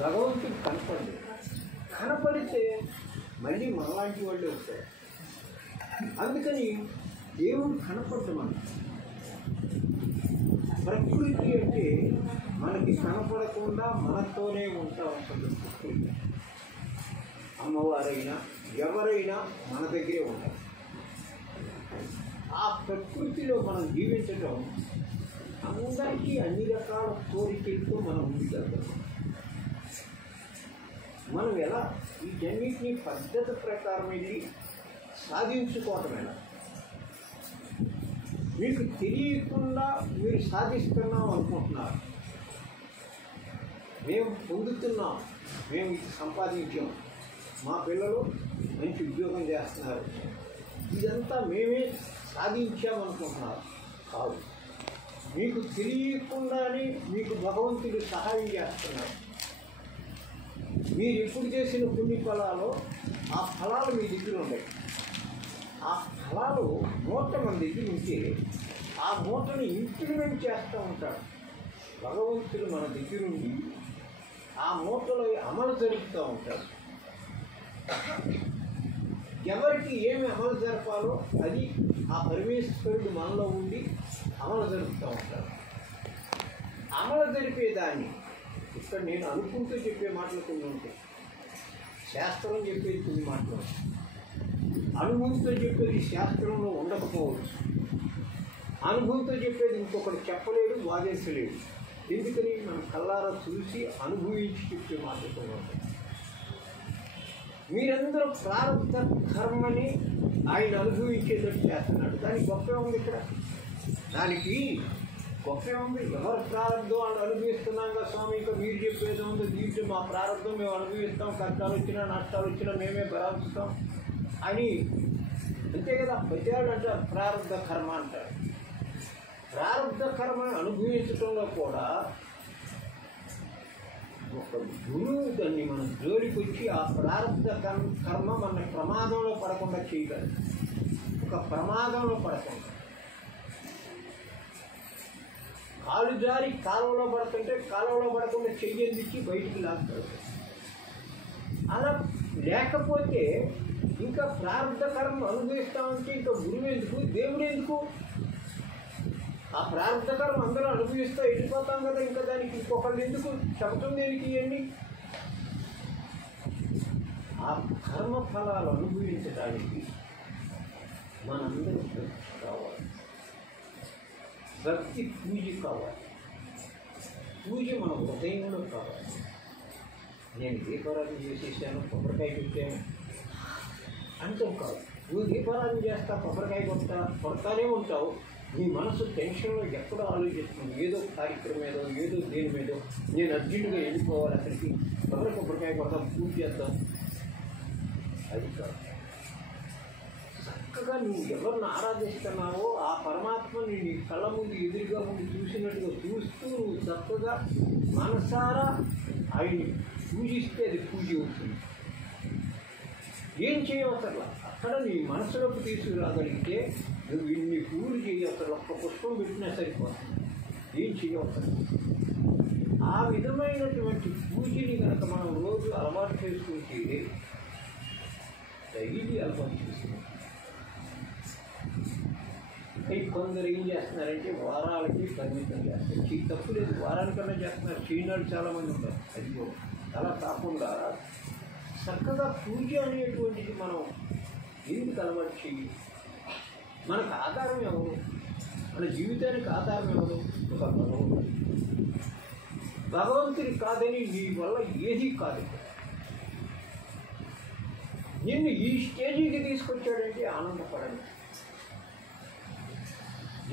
భగవంతుడు కనపడలేదు. కనపడితే మళ్ళీ మనలాంటి వాళ్ళు వస్తారు. అందుకని దేవుడు కనపడటం ప్రకృతి అంటే మనకి కనపడకుండా మనతోనే ఉంటా ఉంటుంది. ప్రకృతి అమ్మవారైనా ఎవరైనా మన దగ్గరే ఉంటారు. ఆ ప్రకృతిలో మనం జీవించటం అందరికీ అన్ని రకాల కోరికలతో మనం ముందుకెళ్తాం. మనం ఎలా వీటన్నిటినీ పద్ధతి ప్రకారం వెళ్ళి సాధించుకోవటం ఎలా? మీకు తెలియకుండా మీరు సాధిస్తున్నాం అనుకుంటున్నారు. మేము పొందుతున్నాం, మేము ఇది సంపాదించాం, మా పిల్లలు మంచి ఉద్యోగం చేస్తున్నారు, ఇదంతా మేమే సాధించామనుకుంటున్నారు. కాదు, మీకు తెలియకుండానే మీకు భగవంతుడు సహాయం చేస్తున్నారు. మీరు ఎప్పుడు చేసిన పుణ్య ఫలాలు ఆ ఫలాలు మీ దగ్గర ఉన్నాయి. ఆ ఫలాలు మూట మన దగ్గర ఉంటే ఆ మూటను ఇంప్లిమెంట్ చేస్తూ ఉంటాడు భగవంతుడు. మన దగ్గర ఉండి ఆ మూటలో అమలు జరుపుతూ ఉంటాడు. ఎవరికి ఏమి అమలు జరపాలో అది ఆ పరమేశ్వరుడు మనలో ఉండి అమలు జరుపుతూ ఉంటాడు. అమలు జరిపేదాన్ని ఇక్కడ నేను అనుకుంటూ చెప్పే మాటలు కొన్ని ఉంటాయి, శాస్త్రం చెప్పేది కొన్ని మాటలు, అనుభూతితో చెప్పేది శాస్త్రంలో ఉండకపోవచ్చు, అనుభూతితో చెప్పేది ఇంకొకటి చెప్పలేడు, వాదించలేడు. ఎందుకని మనం కళ్ళారా చూసి అనుభవించి చెప్పే మాటలు ఉంటాయి. మీరందరూ ప్రారంభ కర్మని ఆయన అనుభవించేటట్టు చేస్తున్నాడు. దానికి గొప్ప ఉంది. ఇక్కడ దానికి గొప్ప ఉంది. ఎవరు ప్రారంభం అని అనుభవిస్తున్నాం కదా స్వామి, ఇంకా మీరు చెప్పేది ఉంది, దీంట్లో మా ప్రారంభం మేము అనుభవిస్తాం, కష్టాలు వచ్చినా నష్టాలు వచ్చినా మేమే భరాంచుతాం అని, అంతే కదా. ప్రతివాడు అంటారు ప్రారంభ కర్మ అంటారు. ప్రారంభ కర్మని అనుభవించడంలో కూడా ఒక గురువు దాన్ని మనం జోలికి వచ్చి ఆ ప్రారంభ కర్మ మన ప్రమాదంలో పడకుండా చేయగలరు. ఒక ప్రమాదంలో పడకుండా కాలు జారి కాలువలో పడుతుంటే కాలువలో పడకుండా చెయ్యందిచ్చి బయటికి లాగుతాడు. అలా లేకపోతే ఇంకా ప్రారంభ కర్మ అనుభవిస్తామంటే ఇంకా గురువు ఎందుకు, దేవుడు ఎందుకు? ఆ ప్రారంభ కర్మ అందరూ అనుభవిస్తూ వెళ్ళిపోతాం కదా, ఇంకా దానికి ఇంకొకళ్ళు ఎందుకు చెప్పటం దేనికి? ఇవన్నీ ఆ కర్మ ఫలాలు అనుభవించడానికి మనందరూ కావాలి. భక్తి పూజ కావాలి. పూజ మన హృదయంలో కావాలి. నేను దీపారాధన చేసేసాను, కొబ్బరికాయ పెట్టాను అంతం కాదు. నువ్వు దీపారాధన చేస్తా, కొబ్బరికాయ కొడతానే ఉంటావు. నీ మనసు టెన్షన్లో ఎక్కడో ఆలోచిస్తుంది, ఏదో కార్యక్రమం ఏదో దేని మీదో, నేను అర్జెంటుగా వెళ్ళిపోవాలి అక్కడికి, కొబ్బరికాయ కొడతాం, పూజ చేద్దాం. అది కాదు. చక్కగా నువ్వు ఎవరిని ఆరాధిస్తున్నావో ఆ పరమాత్మని నీ కళ్ళ ముందు ఎదురుగా ముందు చూసినట్టుగా చూస్తూ నువ్వు చక్కగా మనసారా ఆయన్ని పూజిస్తే అది పూజ అవుతుంది. ఏం చేయవసరలా, అక్కడ నీ మనసులోకి తీసుకురాగలిగితే నువ్వు ఇన్ని పూలు చేయవసరం, ఒక్క పుష్పం పెట్టినా సరిపోతుంది. ఏం చేయవసరం. ఆ విధమైనటువంటి పూజని కనుక మనం రోజు అలవాటు చేసుకుంటే, డైలీ అలవాటు చేసుకుంటాం. కొందరు ఏం చేస్తున్నారంటే వారాలకి పరిమితం చేస్తారు. తప్పు లేదు, వారానికన్నా చేస్తున్నారు, చేయనాడు చాలామంది ఉంటారు. అది అలా కాకుండా చక్కగా పూజ అనేటువంటిది మనం ఎందుకు అలవాటు చేయాలి? మనకు ఆధారం ఎవరు? మన జీవితానికి ఆధారం ఎవరు? ఒక భగవంతుడు. భగవంతుడి కాదని నీ వల్ల ఏదీ కాదు. నిన్ను ఈ స్టేజీకి తీసుకొచ్చాడంటే ఆనందపడండి.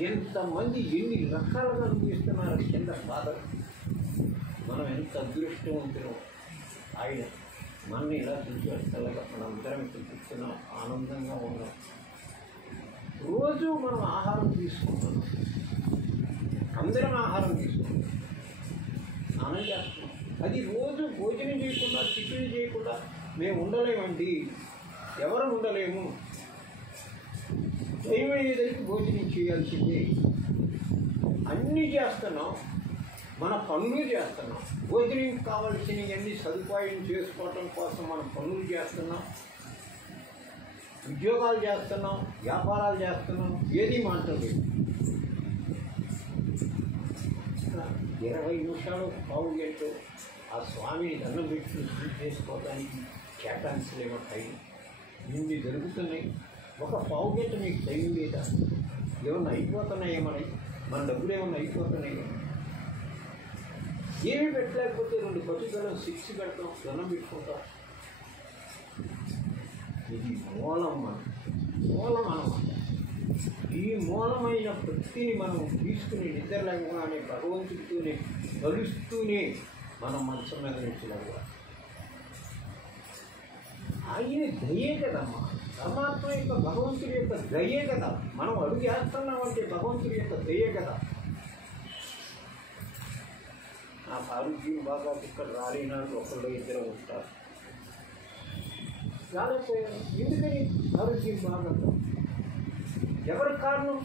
ఎంతమంది ఎన్ని రకాలుగా అనుభవిస్తున్నారు కింద బాధలు. మనం ఎంత అదృష్టవంతులం. ఆయన మనని ఇలా చూసేస్తలేక మనం అందరం ఇక్కడ కూర్చున్నాం, ఆనందంగా ఉన్నాం. రోజు మనం ఆహారం తీసుకుంటున్నాం, అందరం ఆహారం తీసుకుంటాం, స్నానం చేస్తున్నాం. అది రోజు భోజనం చేయకుండా, టిఫిన్ చేయకుండా మేము ఉండలేమండి. ఎవరు ఉండలేము. టైం అయ్యేదైతే భోజనం చేయాల్సిందే. అన్నీ చేస్తున్నాం, మన పనులు చేస్తున్నాం. భోజనం కావాల్సినవన్నీ సదుపాయం చేసుకోవటం కోసం మనం పనులు చేస్తున్నాం, ఉద్యోగాలు చేస్తున్నాం, వ్యాపారాలు చేస్తున్నాం. ఏది మాట్లాడదు. 20 నిమిషాలు పావు గంట ఆ స్వామిని దండం పెట్టి చేసుకోవడానికి కేటాయించలేమో టైం. ఇన్ని జరుగుతున్నాయి. ఒక పావు గంట మీకు టైం లేదా? ఏమన్నా అయిపోతున్నాయో మన డబ్బులు ఏమన్నా అయిపోతున్నాయో? ఏమీ పెట్టలేకపోతే 2 పట్టుదలం 6 పెడతాం, దండం పెట్టుకుంటాం. ఇది మూలం అన్నమాట. ఈ మూలమైన వృత్తిని మనం తీసుకుని నిద్రలేగానే భగవంతుడితోనే కలుస్తూనే మనం మనసు మీద నిలిచినగా ఆయన దయే కదమ్మా. పరమాత్మ యొక్క భగవంతుడి యొక్క దయే కదా. మనం అడుగు చేస్తున్నామంటే భగవంతుడి యొక్క దయే కదా. నాకు ఆరోగ్యం బాగా ఇక్కడ రాలేనాడు, ఒకళ్ళు ఇద్దరు ఉంటారు. రాలేకపోయాను. ఎందుకని? ఆరోగ్యం బాగా ఎవరి కారణం?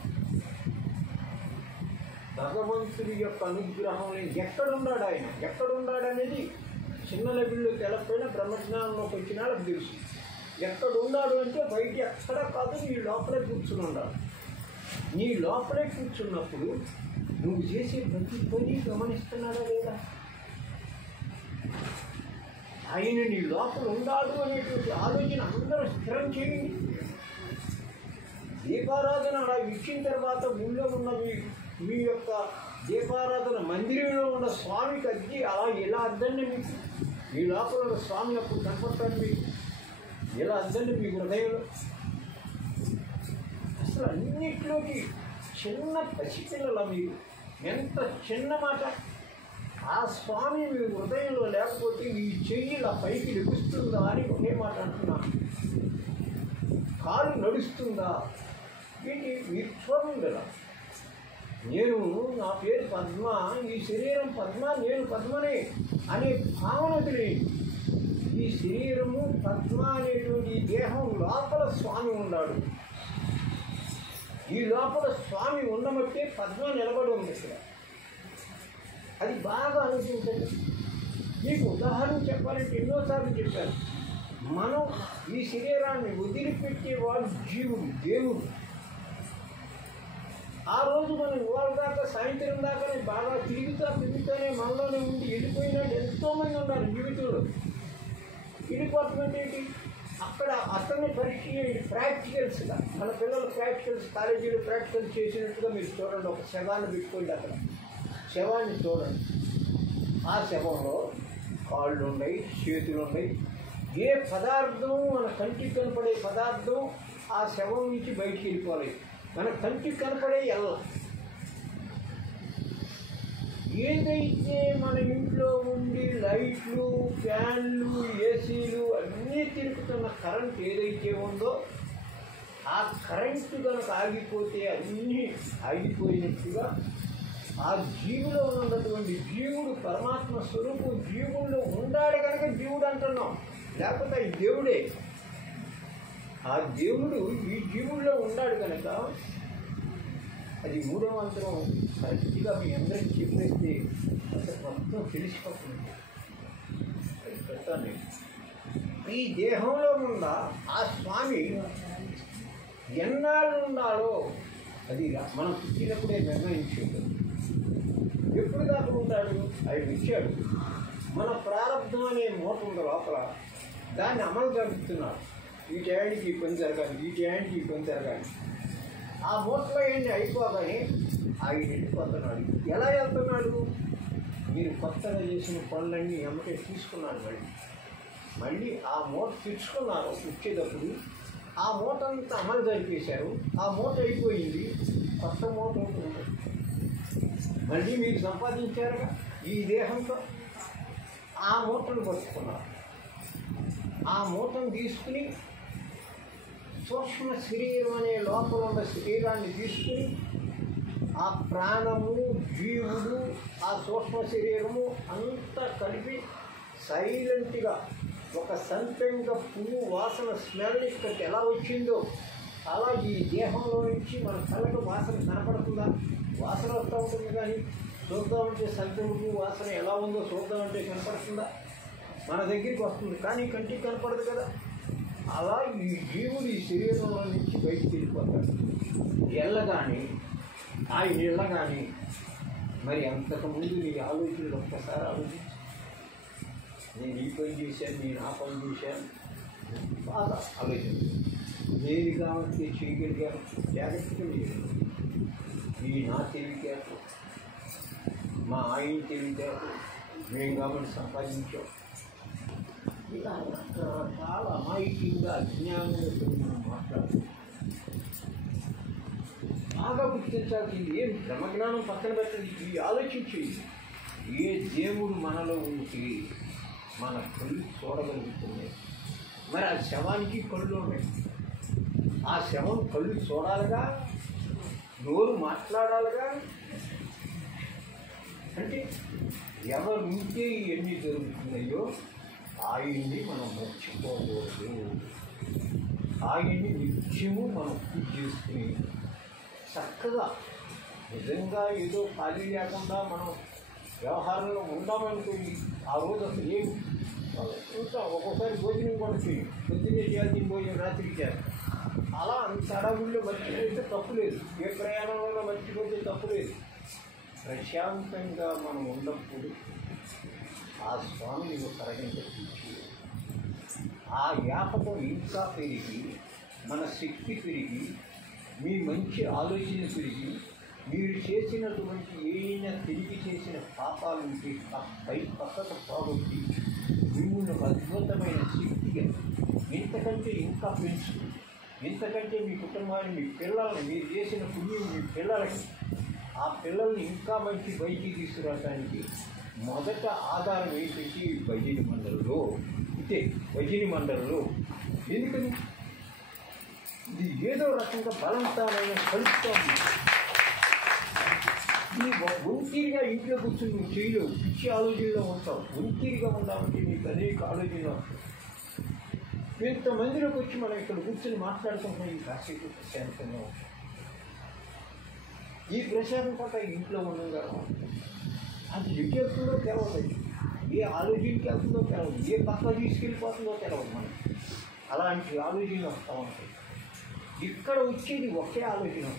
భగవంతుడి యొక్క అనుగ్రహం. ఎక్కడున్నాడు ఆయన, ఎక్కడున్నాడు అనేది చిన్న లెవెల్లో తెలపైన బ్రహ్మజ్ఞానంలోకి వచ్చిన వాళ్ళకి తెలుసు. ఎక్కడున్నాడు అంటే బయట ఎక్కడ కాదు, నీ లోపలే కూర్చుని ఉండాలి. నీ లోపలే కూర్చున్నప్పుడు నువ్వు చేసే ప్రతి పని గమనిస్తున్నాడా లేదా? ఆయన నీ లోపల ఉండాడు అనేటువంటి ఆలోచన అందరూ స్థిరం చేయండి. దీపారాధన అలా ఇచ్చిన తర్వాత ఊళ్ళో ఉన్న మీ యొక్క దీపారాధన మందిరంలో ఉన్న స్వామికి అద్ది అలా ఎలా అద్దండి. మీకు మీ లోపల ఉన్న స్వామి అప్పుడు కనపడతాడు. మీకు ఎలా అద్దండి మీ హృదయంలో. అసలు అన్నిట్లోకి చిన్న పసిపిల్లల మీరు ఎంత చిన్న మాట. ఆ స్వామి మీ హృదయంలో లేకపోతే మీ చెయ్యి ఇలా పైకి లెగుస్తుందా అని ఒకే మాట అంటున్నాను. కాలు నడుస్తుందా? వీటి మీరు చూడండి. నేను నా పేరు పద్మ, ఈ శరీరం పద్మ, నేను పద్మనే అనే భావన తెలియదు. ఈ శరీరము పద్మ అనేటువంటి ఈ దేహం లోపల స్వామి ఉన్నాడు. ఈ లోపల స్వామి ఉండబట్టే పద్మ నిలబడి ఉంది ఇక్కడ. అది బాగా ఆలోచించండి. మీకు ఉదాహరణ చెప్పాలంటే ఎన్నోసార్లు చెప్పాను. మనం ఈ శరీరాన్ని వదిలిపెట్టేవాడు జీవుడు, దేవుడు. ఆ రోజు మనం ఇవాళ దాకా సాయంత్రం దాకానే బాగా తిరుగుతూనే మనలోనే ఉండి వెళ్ళిపోయినాడు ఎంతోమంది ఉన్నారు జీవితంలో. వెళ్ళిపోవటం ఏంటి? అక్కడ అతన్ని పరీక్ష ప్రాక్టికల్స్గా మన పిల్లలు ప్రాక్టికల్స్ కాలేజీలో ప్రాక్టికల్స్ చేసినట్టుగా మీరు చూడండి. ఒక శవాన్ని పెట్టుకోండి. అక్కడ శవాన్ని చూడండి. ఆ శవంలో కాళ్ళు ఉన్నాయి, చేతులు ఉన్నాయి. ఏ పదార్థం మన కంటికి కనపడే పదార్థం ఆ శవం నుంచి బయటికి వెళ్ళిపోలేదు. మన కంటికి కనపడే ఎల్ల ఏదైతే మన ఇంట్లో ఉండి లైట్లు, ఫ్యాన్లు, ఏసీలు అన్నీ తిరుగుతున్న కరెంట్ ఏదైతే ఉందో ఆ కరెంటు కనుక ఆగిపోతే అన్నీ ఆగిపోయినట్టుగా ఆ జీవులో ఉన్నటువంటి జీవుడు పరమాత్మ స్వరూపం జీవుల్లో ఉండాడు కనుక జీవుడు అంటున్నాం. లేకపోతే ఈ దేవుడే. ఆ దేవుడు ఈ జీవుల్లో ఉన్నాడు కనుక అది 3వ మంత్రం కరెక్ట్గా మీ అందరికీ చెప్పేస్తే అసలు మొత్తం తెలిసిపోతుంది. అది చెప్తాను. ఈ దేహంలో ఉన్న ఆ స్వామి ఎన్నాళ్ళు ఉండాలో అది మనం పుట్టినప్పుడే నిర్ణయించాడు. ఎప్పుడు దాకా ఉంటాడు? ఆయన ఇచ్చాడు. మన ప్రారంభం అనే మూట ఉంది లోపల, దాన్ని అమలు జరుపుతున్నాడు. ఈ టయానికి ఈ పని జరగాలి, ఈ టయానికి ఈ పని జరగాలి. ఆ మూటలో ఏంటి అయిపోగానే ఆయన వెళ్ళిపోతున్నాడు. ఎలా వెళ్తున్నాడు? మీరు కొత్తగా చేసిన పనులన్నీ ఎమ్మటే తీసుకున్నాను. మళ్ళీ ఆ మూట తెచ్చుకున్నారు. వచ్చేటప్పుడు ఆ మూట అంతా అమలు జరిపేశారు. ఆ మూట అయిపోయింది, కొత్త మూట ఉంటుంది. మళ్ళీ మీరు సంపాదించారుగా ఈ దేహంతో ఆ మూటను పట్టుకున్నారు. ఆ మూటను తీసుకుని సూక్ష్మ శరీరం అనే లోపల ఉన్న శరీరాన్ని తీసుకుని ఆ ప్రాణము, జీవుడు, ఆ సూక్ష్మ శరీరము అంతా కలిపి సైలెంట్గా ఒక సంపెంగ పువ్వు వాసన స్మెల్ ఇక్కడికి ఎలా వచ్చిందో అలా ఈ దేహంలో నుంచి మన కళ్ళకు వాసన కనపడుతుందా? వాసన వస్తూ ఉంటుంది కానీ చూద్దామంటే సంతముకు వాసన ఎలా ఉందో చూద్దామంటే కనపడుతుందా? మన దగ్గరికి వస్తుంది కానీ కంటికి కనపడదు కదా. అలా ఈ జీవుడు ఈ శరీరంలో నుంచి బయటికి వెళ్ళిపోతాడు. వెళ్ళగానే ఆయన వెళ్ళగానే మరి అంతకుముందు నీ ఆలోచనలు ఒక్కసారి ఆలోచించు. నేను ఈ పని చేశాను, నేను ఆ పని చేశాను, బాగా ఆలోచించు. నేను కాబట్టి చేయగలిగాను, జాగ్రత్తగా లేదు. ఈ నా తెలివితేటలు, మా ఆయన తెలివితేటలు, మేము కాబట్టి సంపాదించాం. ఇలా చాలా అమాయకంగా అజ్ఞానంగా మనం మాట్లాడుతున్నాం. బాగా గుర్తించాల్సింది ఏం బ్రహ్మజ్ఞానం పక్కన పెట్టండి, ఈ ఆలోచించేది. ఏ దేవుడు మనలో ఉంటే మన కళ్ళు చూడగలుగుతున్నాయి. మరి ఆ శవానికి కళ్ళు ఉన్నాయి. ఆ శవం కళ్ళు చూడాలిగా, నోరు మాట్లాడాలిగా. అంటే ఎవరు ఉంటే ఇవన్నీ జరుగుతున్నాయో ఆయన్ని మనం మర్చిపోకూడదు. ఆయన్ని నిత్యము మనం పూజ చేసుకుని చక్కగా నిజంగా ఏదో ఖాళీ లేకుండా మనం వ్యవహారంలో ఉందామనుకోండి. ఆ రోజు అసలు ఏమి చూస్తాం. ఒక్కొక్కసారి భోజనం కూడా చేయం, పొద్దున్నే చేయాల్సిన భోజనం రాత్రికి చేయాలి. అలా అంత అడవుల్లో మర్చిపోతే తప్పు లేదు, ఏ ప్రయాణంలో మర్చిపోతే తప్పు లేదు. ప్రశాంతంగా మనం ఉన్నప్పుడు ఆ స్వామిని ఒక అరగంట కూర్చి ఆ జ్ఞాపకం ఇంకా పెరిగి మన శక్తి పెరిగి మీ మంచి ఆలోచన పెరిగి మీరు చేసినటువంటి ఏదైనా తిరిగి చేసిన పాపాలు ఉంటే పై పక్కకు పోగొట్టి మిమ్మల్ని అద్భుతమైన శక్తిగా ఇంతకంటే ఇంకా పెంచుతుంది. ఇంతకంటే మీ కుటుంబాన్ని, మీ పిల్లల్ని, మీరు చేసిన పుణ్యం మీ పిల్లలకి, ఆ పిల్లల్ని ఇంకా మంచి బయటికి తీసుకురావడానికి మొదట ఆధారం ఏంటంటే భజని మండలిలో. ఇదే భజని మండలిలో. ఎందుకని ఇది ఏదో రకంగా బలంతామైన కలుపుతోంది. ఇది ఒంటిరిగా ఇంట్లో కూర్చుని నువ్వు చేయలేవు, పిచ్చి ఆలోచనలో ఉంటావు. ఒంటిరిగా ఉండాలంటే నీకు అనేక ఆలోచనలు వస్తాయి. ఇంతమందిలోకి వచ్చి మనం ఇక్కడ కూర్చొని మాట్లాడుకుంటున్నాం. ఈ కాసేపు ప్రశాంతంగా ఉంటాం. ఈ ప్రశాంతత ఇంట్లో ఉండగా అది ఎటు వెళ్తుందో తెలవదు, ఏ ఆలోచనకి వెళ్తుందో తెలవదు, ఏ పక్క తీసుకెళ్ళిపోతుందో తెలవదు. మనం అలాంటి ఆలోచనలు వస్తూ ఉంటాయి. ఇక్కడ వచ్చేది ఒకే ఆలోచన.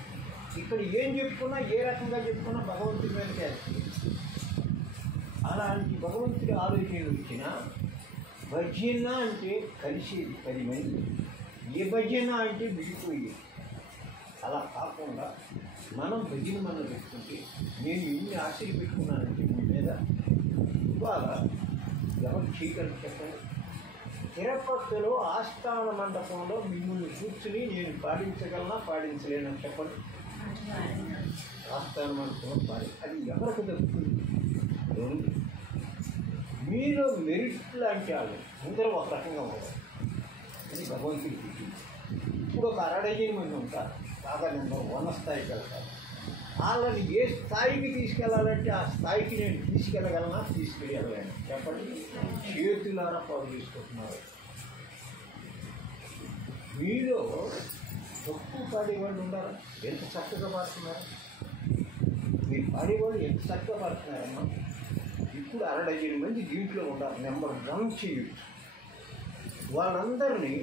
ఇక్కడ ఏం చెప్పుకున్నా, ఏ రకంగా చెప్పుకున్నా భగవంతుడి మీదకే వెళ్తుంది. అలాంటి భగవంతుడి ఆలోచనలు వచ్చినా భజన అంటే కలిసేది 10 మంది, ఏ భజన అంటే విడిపోయేది. అలా కాకుండా మనం భజన మనం పెట్టుకుంటే, నేను ఇన్ని ఆశలు పెట్టుకున్నానంటే మీ మీద ఇవాళ ఎవరు చీకటి చెప్పండి. తిరుపతిలో ఆస్థాన మండపంలో మిమ్మల్ని కూర్చుని నేను పాడించగలనా పాడించలేనని చెప్పండి. ఆస్థాన మండపంలో అది ఎవరికి దొరుకుతుంది? మీలో మెరిట్ లాంటి వాళ్ళు అందరూ ఒక రకంగా ఉంటారు. అది భగవంతుడికి. ఇప్పుడు ఒక 60 మంది ఉంటారు, బాగా నెంబర్ 1 స్థాయికి వెళ్తారు. వాళ్ళని ఏ స్థాయికి తీసుకెళ్ళాలంటే ఆ స్థాయికి నేను తీసుకెళ్ళగలనా, తీసుకెళ్ళగలను చెప్పండి. చేతులారా పాడు చేసుకుంటున్నారు. మీలో తక్కువ పాడేవాళ్ళు ఉండాలి. ఎంత చక్కగా పాడుతున్నారు మీరు, పాడేవాళ్ళు ఎంత చక్కగా పాడుతున్నారమ్మా. ఇప్పుడు 60 మంది దీంట్లో ఉండాలి, నెంబర్ 1 చేయొచ్చు. వాళ్ళందరినీ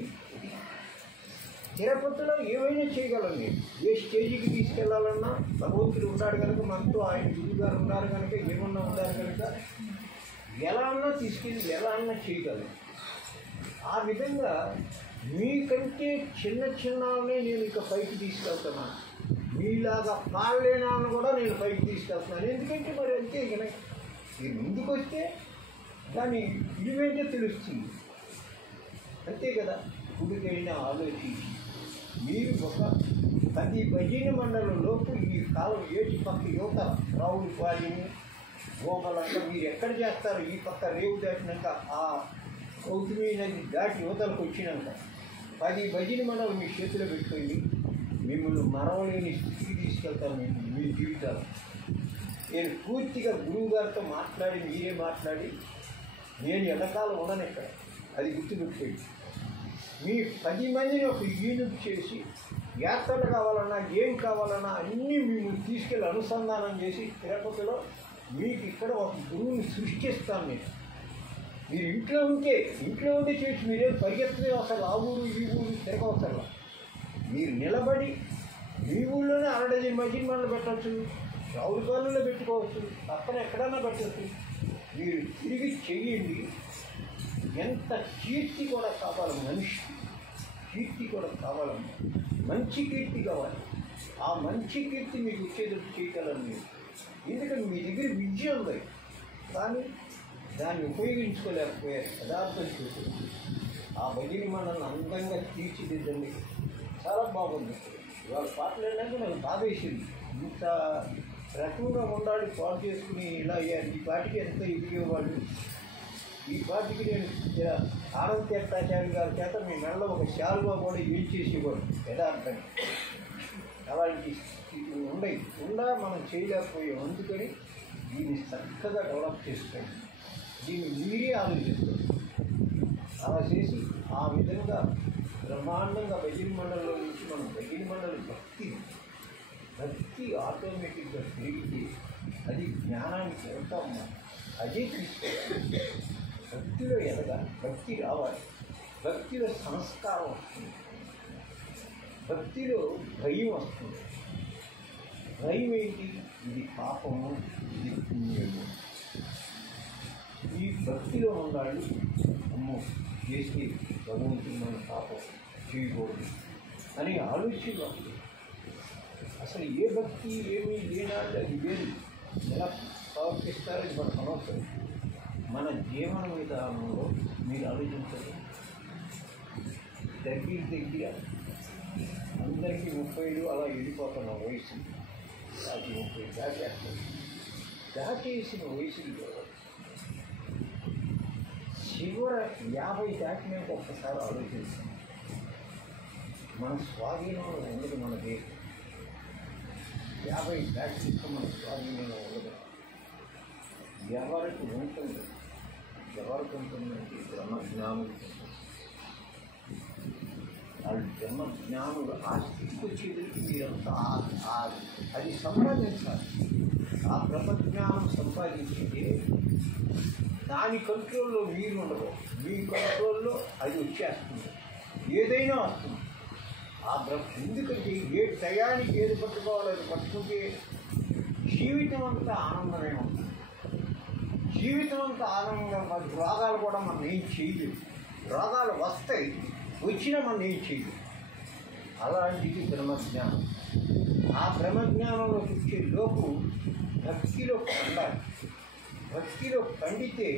తిరుపతిలో ఏమైనా చేయగలం. నేను ఏ స్టేజీకి తీసుకెళ్లాలన్నా భగవంతుడు ఉన్నాడు కనుక, మనతో ఆయన గురువు గారు ఉన్నారు కనుక, ఏమన్నా ఉన్నారు కనుక ఎలా అన్నా తీసుకెళ్ళి ఎలా అన్నా చేయగలను. ఆ విధంగా మీకంటే చిన్ననే నేను ఇక పైకి తీసుకెళ్తున్నాను. మీలాగా పాడలేనాన్ని కూడా నేను పైకి తీసుకెళ్తున్నాను. ఎందుకంటే మరి అంతే కనుక మీరు ముందుకు వస్తే దాని ఇవేంటో తెలుస్తుంది. అంతే కదా. గుడికైనా ఆలోచించి మీరు ఒక 10 భజన మండలంలోపు ఈ కాలం ఏటి పక్క యువత రావులపాలెము, గోపాలంతా మీరు ఎక్కడ చేస్తారు? ఈ పక్క రేవు దాటినాక ఆ కౌతుమి నది దాటి యువతలకు వచ్చినాక 10 భజన మండలం మీ చేతిలో పెట్టుకోండి. మిమ్మల్ని మరవలేని స్థితికి తీసుకెళ్తాను మీ జీవితాలు. నేను పూర్తిగా గురువు గారితో మాట్లాడి, మీరే మాట్లాడి, నేను ఎంతకాలం ఉండను ఇక్కడ, అది గుర్తుపెట్టుకోండి. మీ 10 మందిని ఒక యూనిట్ చేసి యాత్రలు కావాలన్నా, ఏం కావాలన్నా అన్నీ మిమ్మల్ని తీసుకెళ్ళి అనుసంధానం చేసి తిరుపతిలో మీకు ఇక్కడ ఒక గురువుని సృష్టిస్తాను నేను. మీరు ఇంట్లో ఉండి చేసి మీరేం పరిగెత్తలేదు, అసలు ఆ ఊరు ఈ ఊరు తిరగవసరం. మీరు నిలబడి మీ ఊళ్ళోనే అరడజన్ మండలు పెట్టవచ్చు, రావులపాలెంలో పెట్టుకోవచ్చు, పక్కన ఎక్కడైనా పెట్టవచ్చు. మీరు తిరిగి చెయ్యండి. ఎంత కీర్తి కూడా కావాలి, మనిషి కీర్తి కూడా కావాలమ్మా, మంచి కీర్తి కావాలి. ఆ మంచి కీర్తి మీకు వచ్చేటట్టు చేయగలను మీరు. ఎందుకంటే మీ దగ్గర విద్య ఉంది, కానీ దాన్ని ఉపయోగించుకోలేకపోయారు. యథార్థం చూసి ఆ భజన మనల్ని అందంగా తీర్చిదిద్దండి. చాలా బాగుంది. ఇవాళ పాటలు ఏంటంటే నాకు బాధ వేసింది. ఇంత రకంగా ఉండాలి, పాటు చేసుకుని ఇలా అయ్యారు. ఈ పాటికి ఎంత ఎదిగేవాళ్ళు. ఈ పాటికి నేను ఆనంద తీర్థాచార్య గారి చేత మీ మెడలో ఒక శాలువా కూడా ఏం చేసేవాడు యథార్థంగా. అలాంటి ఉండా మనం చేయలేకపోయాం. అందుకని దీన్ని చక్కగా డెవలప్ చేసుకోండి. దీన్ని మీరే ఆలోచిస్తారు. అలా చేసి ఆ విధంగా బ్రహ్మాండంగా భజన మండలిలో నుంచి మనం భజన మండలి భక్తి ఆటోమేటిక్గా పెరిగితే అది జ్ఞానానికి వెళ్తాము. అదే తీసుకోవాలి. భక్తిలో ఎదగాలి, భక్తి రావాలి, భక్తిలో సంస్కారం వస్తుంది, భక్తిలో భయం వస్తుంది. భయం ఏంటి? ఇది పాపము, ఇది పుణ్యము. ఈ భక్తిలో ఉండాలి. అమ్మో చేసి భగవంతుడు మన పాపం చేయకూడదు అని ఆలోచన వస్తుంది. అసలు ఏ భక్తి ఏమీ లేనాడు, అది వేరు. ఎలా ప్రవర్తిస్తారని మనకు అనవసరం. మన జీవన విధానంలో మీరు ఆలోచించండి. దగ్గర అందరికీ 30 అలా వెళ్ళిపోతున్న వయసు, అది 30 దాటేస్తుంది. దాటేసిన వయసులో చివర 50 దాటినాక ఒక్కసారి ఆలోచిస్తాం. మన స్వాధీనంలో ఉండదు మన దేశం. 50 దాటిస్తే మన స్వాధీనంలో ఉండదు. ఎవరికి ఉంటుంది? ఎవరికి ఉంటుందంటే బ్రహ్మజ్ఞానులు. వాళ్ళు బ్రహ్మజ్ఞానులు ఆ స్థితికి వచ్చేది మీరంతా అది సంపాదించాలి. ఆ బ్రహ్మజ్ఞానం సంపాదించితే దాని కంట్రోల్లో మీరు ఉండదు, మీ కంట్రోల్లో అది వచ్చేస్తుంది. ఏదైనా వస్తుంది ఆ ఎందుకంటే ఏ టయానికి ఏది పట్టుకోవాలో అది పట్టుకుంటే జీవితం అంతా ఆనందమే ఉంటుంది. జీవితం అంతా ఆనందంగా మరి రోగాలు కూడా మనం ఏం చేయలేదు. రోగాలు వస్తాయి, వచ్చినా మనం ఏం చేయలేదు. అలాంటిది బ్రహ్మజ్ఞానం. ఆ బ్రహ్మజ్ఞానంలో వచ్చే లోపు భక్తిలో పండాలి. భక్తిలో పండితే,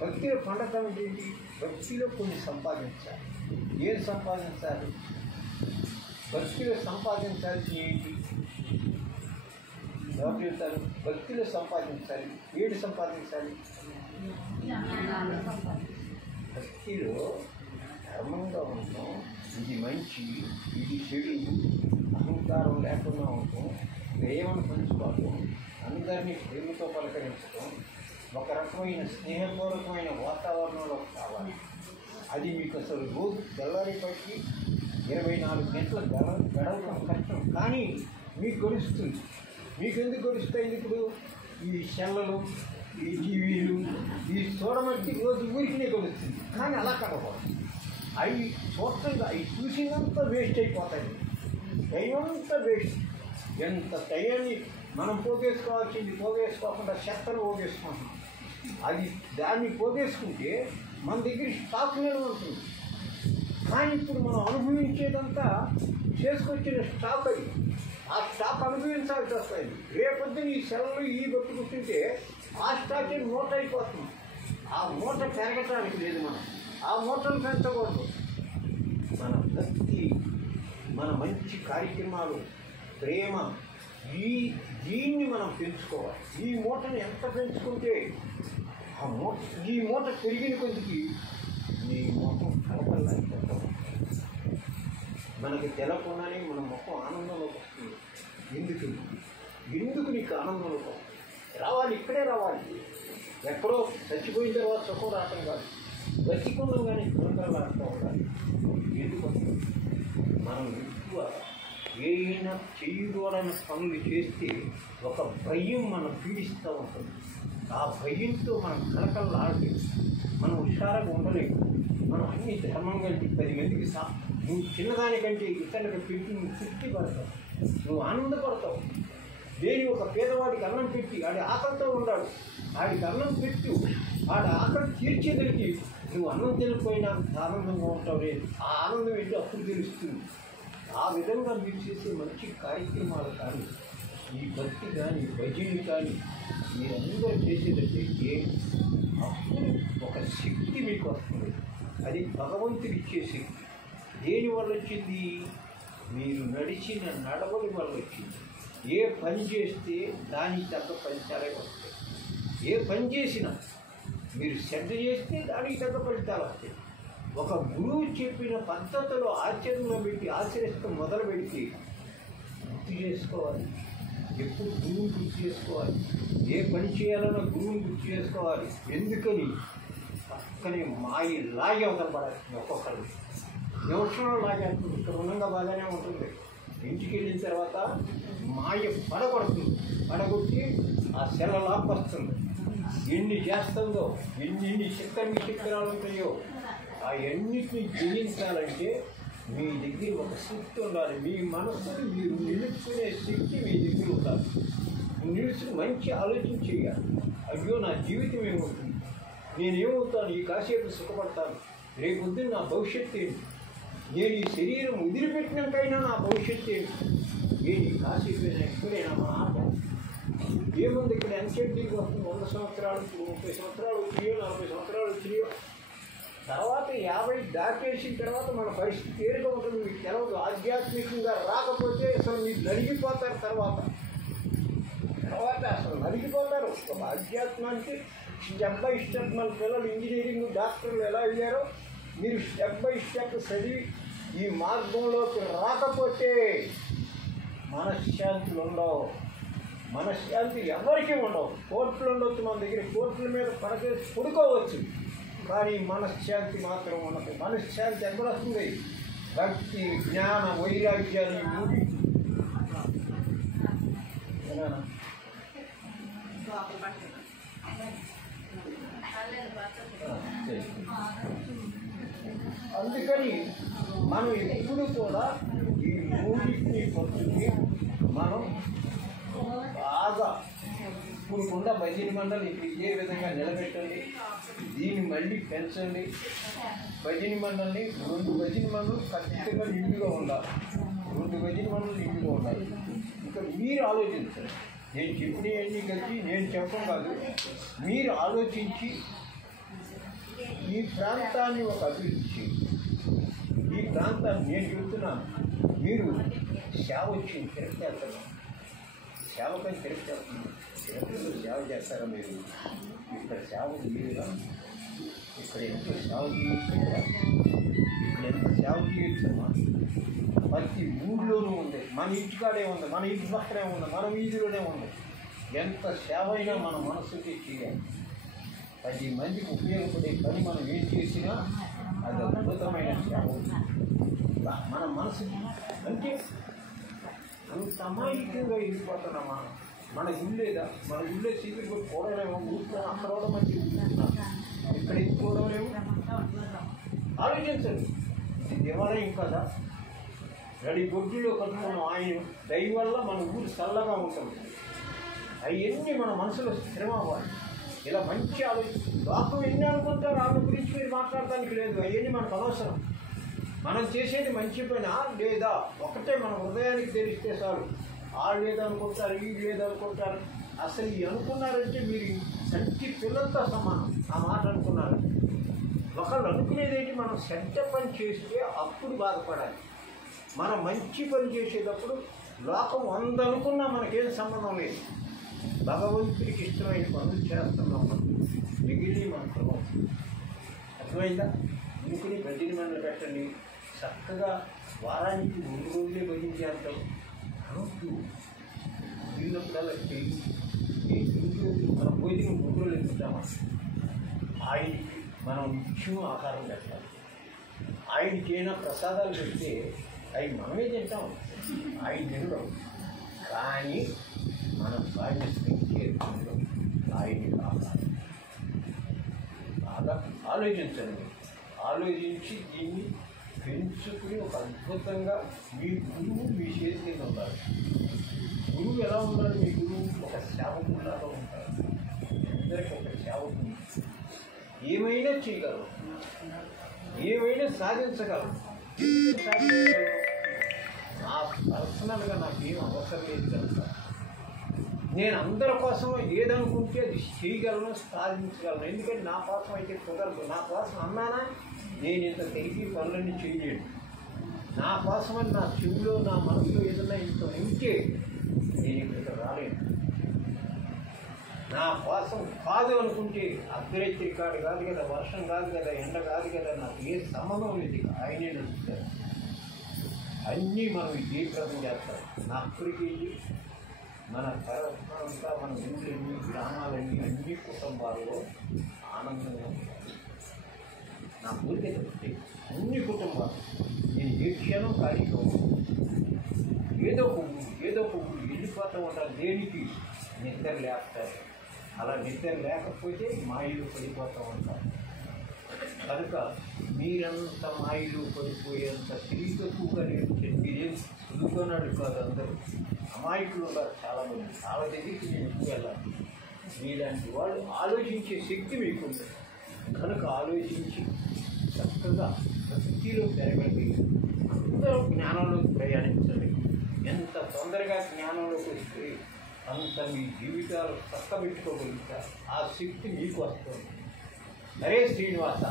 భక్తిలో పండటం ఏంటి? భక్తిలో కొన్ని సంపాదించాలి. ఏం సంపాదించాలి? భక్తిలో సంపాదించాల్సి ఏంటి? ఎవరు చెప్తారు? భక్తిలో సంపాదించాలి. ఏడు సంపాదించాలి? భక్తిలో ధర్మంగా ఉంటాం, ఇది మంచి, ఇది చెడు, అహంకారం లేకుండా ఉంటాం, ప్రేమను పంచుకోవటం, అందరినీ ప్రేమతో పలకరించడం, ఒక రకమైన స్నేహపూర్వకమైన వాతావరణంలో కావాలి. అది మీకు అసలు రోజు తెల్లారిపట్టి 24 గంటలు గడవడం కష్టం, కానీ మీకు గడుస్తుంది. మీకు ఎందుకు గడుస్తాయి? ఇప్పుడు ఈ సెల్లలు, ఈ టీవీలు, ఈ చూడమట్టి రోజు ఊరికినే గడుస్తుంది. కానీ అలా కడకూడదు. అవి చూడంగా అవి చూసినంత వేస్ట్ అయిపోతాయి. టైమంతా వేస్ట్. ఎంత టైంని మనం పోగేసుకోవాల్సింది పోగేసుకోకుండా చెత్తను పోగేసుకుంటున్నాం. అది దాన్ని పోగేసుకుంటే మన దగ్గర స్టాక్ నిల్వ ఉంటుంది. కానీ ఇప్పుడు మనం అనుభవించేదంతా చేసుకొచ్చిన స్టాక్ అది. ఆ స్టాక్ అనుభవించాల్సి వస్తుంది. రేపొద్దున ఈ సెలవులు ఈ కొట్టుకుంటుంటే ఆ స్టాక్ మూట అయిపోతుంది. ఆ మూట పెరగటానికి లేదు. మనం ఆ మూటను పెంచకూడదు. మన భక్తి, మన మంచి కార్యక్రమాలు, ప్రేమ, దీన్ని మనం పెంచుకోవాలి. ఈ మూటను ఎంత పెంచుకుంటే ఈ మూట పెరిగిన కొద్దికి నీ ముఖం కలకల్లాడిపోతాం. మనకి తెలకుండానే మన ముఖం ఆనందంలోకి వస్తుంది. ఎందుకు నీకు ఆనందంలోకి రావాలి? ఇక్కడే రావాలి. ఎక్కడో చచ్చిపోయిన తర్వాత సుఖం రావటం కాదు. బతికున్నాం కానీ కలకల్లాడుతూ ఉండాలి. ఎందుకు మనం ఎక్కువ ఏమైనా చేయకూడని పనులు చేస్తే ఒక భయం మనం పీడిస్తూ ఉంటుంది. ఆ భయంతో మనం కలకలలాడి మనం హుషారుగా ఉండలేము. మనం అన్ని ధర్మం కంటే 10 మందికి నువ్వు చిన్నదానికంటే ఇతరులకు పెట్టి నువ్వు తృప్తి పడతావు, నువ్వు ఆనందపడతావు. దేని ఒక పేదవాడికి అన్నం పెట్టి ఆడి ఆకలితో ఉన్నాడు, ఆడికి అన్నం పెట్టు, ఆడి ఆకలి తీర్చేదలికి నువ్వు అన్నం తినకపోయినా ఆనందంగా ఉంటావు. లేదు, ఆ ఆనందం ఏంటో అప్పుడు తెలుస్తుంది. ఆ విధంగా మీరు చేసే మంచి కార్యక్రమాలు కానీ, ఈ భక్తి కానీ, భజనలు కానీ మీరందరూ చేసేటట్టయితే అప్పుడు ఒక శక్తి మీకు వస్తుంది. అది భగవంతుడు ఇచ్చే శక్తి. దేని వల్ల వచ్చింది? మీరు నడిచిన నడవడి వల్ల వచ్చింది. ఏ పని చేస్తే దానికి తగ్గ ఫలితాలే వస్తాయి. ఏ పని చేసినా మీరు శ్రద్ధ చేస్తే దానికి తగ్గ ఫలితాలు వస్తాయి. ఒక గురువు చెప్పిన పద్ధతిలో ఆచరణలో పెట్టి ఆచరిస్తూ మొదలు పెడితే గుర్తు చేసుకోవాలి. ఎప్పుడు గురువుని గుర్తు చేసుకోవాలి. ఏ పని చేయాలన్నా గురువుని గుర్తు చేసుకోవాలి. ఎందుకని పక్కనే మాయి లాగే అవతలపడాలి. ఒక్కొక్కరు నిమిషంలో లాగే అంటుంది. ఇక్కడ ఉన్నంగా బాగానే ఉంటుంది. ఇంటికి వెళ్ళిన తర్వాత మాయ పడగొడుతుంది. పడగొట్టి ఆ సెల లాక్కొస్తుంది. ఎన్ని చేస్తుందో, ఎన్ని చిత్రాలు ఉంటాయో అవన్నిటిని జయించాలంటే మీ దగ్గర ఒక శక్తి ఉండాలి. మీ మనసుని మీరు నిలుపుకునే శక్తి మీ దగ్గర ఉండాలి. నిలుచుని మంచి ఆలోచన చేయాలి. అయ్యో నా జీవితం ఏమవుతుంది, నేనేమవుతాను, ఈ కాసేపు సుఖపడతాను, రేపొద్దున నా భవిష్యత్తు ఏంటి, నేను ఈ శరీరం వదిలిపెట్టినాకైనా నా భవిష్యత్తు ఏంటి, నేను ఈ కాసేపు ఎక్కువైనా మా ఆట ఏముంది. ఇక్కడ ఎంసెట్టీకి వస్తుంది 100 సంవత్సరాలు, 30 సంవత్సరాలు వచ్చినాయో, 40 సంవత్సరాలు వచ్చినాయో, తర్వాత 50 దాటేసిన తర్వాత మన పరిస్థితి తేలిక ఉంటుంది. మీకు తెలవదు. ఆధ్యాత్మికంగా రాకపోతే అసలు మీరు నలిగిపోతారు. తర్వాత అసలు నలిగిపోతారు. ఒక ఆధ్యాత్మానికి స్టెప్ బై స్టెప్ మన పిల్లలు ఇంజనీరింగ్ డాక్టర్లు ఎలా అయ్యారో మీరు స్టెప్ బై స్టెప్ చదివి ఈ మార్గంలోకి రాకపోతే మనశ్శాంతులు ఉండవు. మనశ్శాంతి ఎవరికీ ఉండవు. కోర్టులు ఉండవచ్చు, మన దగ్గర కోర్టుల మీద పడకేసి పడుకోవచ్చు, కానీ మనశ్శాంతి మాత్రం ఉండదు. మనశ్శాంతి ఎక్కడ వస్తుంది? భక్తి, జ్ఞాన, వైరాగ్యాలు మూడు. అందుకని మనం ఎప్పుడు కూడా ఈ మూడింటిని పట్టుకుని మనం బాగా ఇప్పుడుకుండా భజన మండలి ఇదే విధంగా నిలబెట్టండి. దీన్ని మళ్ళీ పెంచండి. భజన మండలిని 2 భజన మండలు ఖచ్చితంగా నిండుగా ఉండాలి. 2 భజన మండలు నిండుగా ఉండాలి. ఇంకా మీరు ఆలోచించండి. నేను చెప్పినవన్నీ కలిసి నేను చెప్పడం కాదు, మీరు ఆలోచించి ఈ ప్రాంతాన్ని ఒక అభివృద్ధి చేయండి. ఈ ప్రాంతాన్ని నేను చెబుతున్నాను, మీరు సేవ వచ్చింది తిరగేస్తారు. సేవకని తిరగేస్తున్నారు. తిరుపతిలో సేవ చేస్తారా మీరు? ఇక్కడ సేవ చేయరా? ఇక్కడ ఎంత సేవ చేయొచ్చు? ఇక్కడ ఎంత సేవ చేయొచ్చమ్మా? ప్రతి ఊళ్ళోనూ ఉంది. మన ఇంటికాడే ఉంది, మన ఇంటి పక్కనే ఉంది, మన వీధిలోనే ఉంది. ఎంత సేవ అయినా మన మనసుకి చేయాలి. 10 మందికి ఉపయోగపడే పని మనం ఏం చేసినా అది అద్భుతమైన సేవ. మన మనసుకి అంటే అంత అమాయకంగా వెళ్ళిపోతున్నామా? మన ఇల్లేదా? మన ఇల్లే చీకటి కొట్టి పోవడమేమో, ఊరితో అక్కడ మంచి ఇక్కడ పోవడమేమో. ఆలోచించండి. ఇది దేవాలయం కదా, రెడీ బొడ్డులో కట్టుకున్న ఆయన దయ వల్ల మన ఊరు చల్లగా ఉంటుంది. అవన్నీ మన మనసులో స్థిరమవ్వాలి. ఇలా మంచి ఆలోచన. లోకం ఎన్ని అనుకుంటారు, వాళ్ళ గురించి మీరు మాట్లాడటానికి లేదు. అవన్నీ మనకు అవసరం. మనం చేసేది మంచి పని లేదా ఒకటే మన హృదయానికి తెలిస్తే చాలు. వాళ్ళు లేదనుకుంటారు, వీళ్ళు లేదనుకుంటారు. అసలు ఇవి అనుకున్నారంటే మీరు సంచి పిల్లలతో సమానం. ఆ మాట అనుకున్నారు. ఒకళ్ళు అనుకునేదేంటి, మనం చెడ్డ పని చేస్తే అప్పుడు బాధపడాలి. మనం మంచి పని చేసేటప్పుడు లోకం 100 అనుకున్నా మనకేం సంబంధం లేదు. భగవంతుడికి ఇష్టమైన పనులు చేస్తున్నాం. మిగిలిన మంత్రం అర్థమైందా? ఇంకుని భజన మండలి పెట్టండి. చక్కగా వారానికి 3 రోజులే భజన చేస్తాం. వీళ్ళప్పుడల్లా చేయి. మనం భోజనం 3 రోజులు ఎక్కుతామా? ఆయనకి మనం నిత్యం ఆహారం పెట్టాలి. ఆయనకి ఏమైనా ప్రసాదాలు పెడితే అవి మనమే తింటాం, అవి తినడం. కానీ మనం సాధించే ఆయన్ని కావాలి. బాగా ఆలోచించండి. ఆలోచించి దీన్ని పెంచుకుని ఒక అద్భుతంగా మీ గురువు మీ చేతిలో ఉండాలి. గురువు ఎలా ఉండాలి? మీ గురువు ఒక సేవకులాగా ఉంటారు. అందరికీ ఒక సేవకుడు. ఏమైనా చేయగలరు, ఏమైనా సాధించగలరు. నా పర్సనల్గా నాకేం అవసరం లేదు కనుక నేను అందరి కోసం ఏదనుకుంటే అది చేయగలను, సాధించగలను. ఎందుకంటే నా కోసం అయితే కుదరదు. నా కోసం అన్నానా నేను ఇంత తెలిసి పనులన్నీ చేయలేను. నా కోసమని నా చెవులో నా మనసులో ఏదన్నా ఇంత ఉంటే నేను ఇక్కడికి రాలేను. నా కోసం కాదు అనుకుంటే అర్ధరాత్రి కాదు కదా, వర్షం కాదు కదా, ఎండ కాదు కదా, నాకు ఏ సంబంధం లేదు. ఆయనే నడుస్తారు. అన్నీ మనం జయప్రదం చేస్తాం. నా అక్కడికి మన అంతా మన ఊళ్ళన్నీ గ్రామాలన్నీ అన్ని కుటుంబాల్లో ఆనందంగా ఉంటాయి. నా ఊరికే చెప్తే అన్ని కుటుంబాలు నేను ఏ క్షణం ఖాళీగా ఏదో పువ్వు వెళ్ళిపోతూ ఉంటారు. దేనికి? నిద్ర లేస్తారు. అలా నిద్ర లేకపోతే మాయలు పడిపోతూ ఉంటారు. కనుక మీరంత మాయలు పడిపోయేంత తిరిగితక్కువగా లేదు. మీరేం చదువుకున్నాడు కాదు, అందరూ అమాయకులు ఉన్నారు చాలామంది. చాలా దగ్గరికి నేను ఎక్కువ వెళ్ళాలి. మీలాంటి వాళ్ళు ఆలోచించే శక్తి మీకుంది. కనుక ఆలోచించి చక్కగా భక్తిలో పెరగండి. అందరూ జ్ఞానంలోకి ప్రయాణించండి. ఎంత తొందరగా జ్ఞానంలోకి వస్తే అంత మీ జీవితాలు చక్కబెట్టుకోగలుగుతారు. ఆ శక్తి మీకు వస్తుంది. హరే శ్రీనివాస.